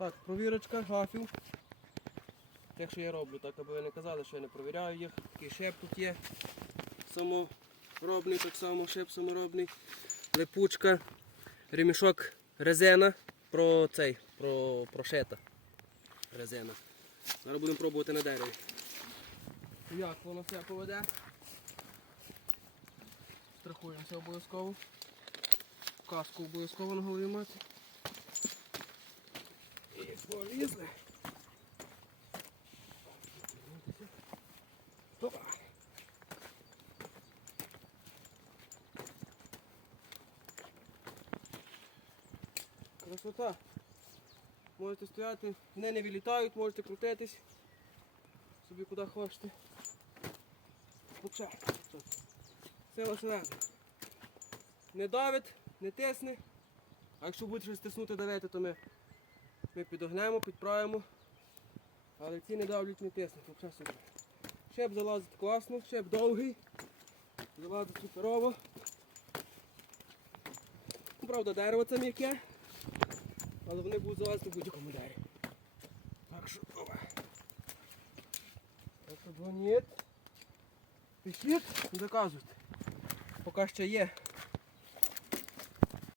Так, провірочка гафів. Як що я роблю, так аби ви не казали, що я не провіряю їх. Такий шеп тут є. Саморобний, так само шеп саморобний. Липучка, ремішок резина про цей, про прошета. Резина. Зараз будемо пробувати на дереві. Як воно все поведе? Страхуємося обов'язково. Каску обов'язково на голові мати. Полізли. Красота. Можете стояти, вони не вилітають, можете крутитись. Собі куди хочете. Тут. Все ваше Не давить, не тисне. А якщо буде щось тиснути, давити, то ми, ми підогнемо, підправимо. Але ці не давлять, не тиснуть. Супер. Щеп залазить класно, щеп довгий. Залазить суперово. Ну, Правда, дерево це м'яке, але вони будуть залазити в будь-якому дереві. Так що, опа. Так що дзвоніть. Пишіть і заказуйте. Поки ще є